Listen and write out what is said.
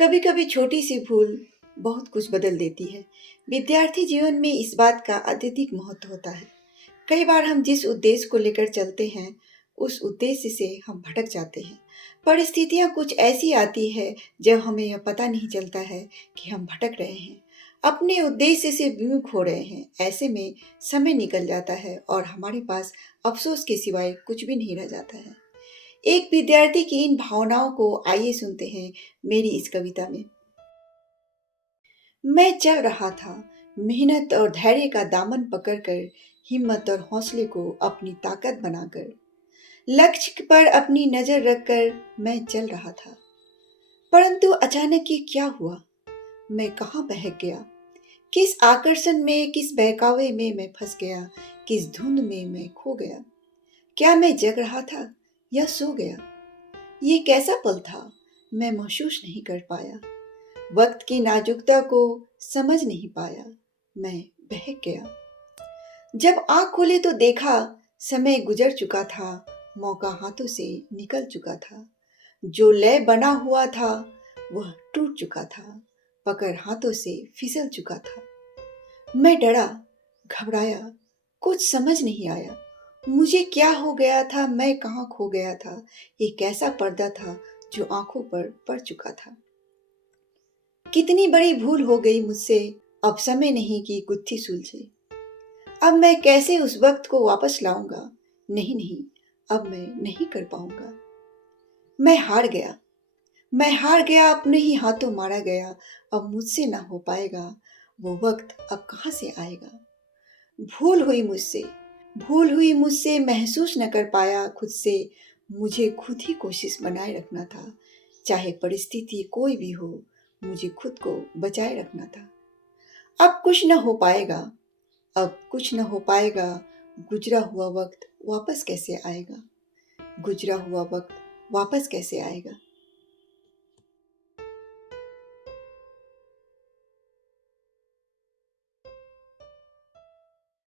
कभी कभी छोटी सी भूल बहुत कुछ बदल देती है। विद्यार्थी जीवन में इस बात का अत्यधिक महत्व होता है। कई बार हम जिस उद्देश्य को लेकर चलते हैं उस उद्देश्य से हम भटक जाते हैं। परिस्थितियां कुछ ऐसी आती है जब हमें यह पता नहीं चलता है कि हम भटक रहे हैं, अपने उद्देश्य से विमुख हो रहे हैं। ऐसे में समय निकल जाता है और हमारे पास अफसोस के सिवाय कुछ भी नहीं रह जाता है। एक विद्यार्थी की इन भावनाओं को आइए सुनते हैं मेरी इस कविता में। मैं चल रहा था, मेहनत और धैर्य का दामन पकड़कर, हिम्मत और हौसले को अपनी ताकत बनाकर, लक्ष्य पर अपनी नजर रखकर मैं चल रहा था। परंतु अचानक ये क्या हुआ? मैं कहाँ बहक गया? किस आकर्षण में, किस बहकावे में मैं फंस गया? किस धुंध में मैं खो गया? क्या मैं जग रहा था या सो गया? ये कैसा पल था? मैं महसूस नहीं कर पाया। वक्त की नाजुकता को समझ नहीं पाया। मैं बहक गया। जब आंख खोले तो देखा समय गुजर चुका था, मौका हाथों से निकल चुका था। जो लय बना हुआ था वह टूट चुका था, पकड़ हाथों से फिसल चुका था। मैं डरा, घबराया, कुछ समझ नहीं आया। मुझे क्या हो गया था? मैं कहाँ खो गया था? ये कैसा पर्दा था जो आंखों पर पड़ चुका था? कितनी बड़ी भूल हो गई मुझसे, अब समय नहीं कि गुत्थी सुलझे। अब मैं कैसे उस वक्त को वापस लाऊंगा? नहीं नहीं, अब मैं नहीं कर पाऊंगा। मैं हार गया, मैं हार गया, अपने ही हाथों मारा गया। अब मुझसे ना हो पाएगा, वो वक्त अब कहाँ से आएगा? भूल हुई मुझसे, भूल हुई मुझसे, महसूस न कर पाया खुद से। मुझे खुद ही कोशिश बनाए रखना था, चाहे परिस्थिति कोई भी हो, मुझे खुद को बचाए रखना था। अब कुछ न हो पाएगा, अब कुछ न हो पाएगा। गुजरा हुआ वक्त वापस कैसे आएगा? गुजरा हुआ वक्त वापस कैसे आएगा?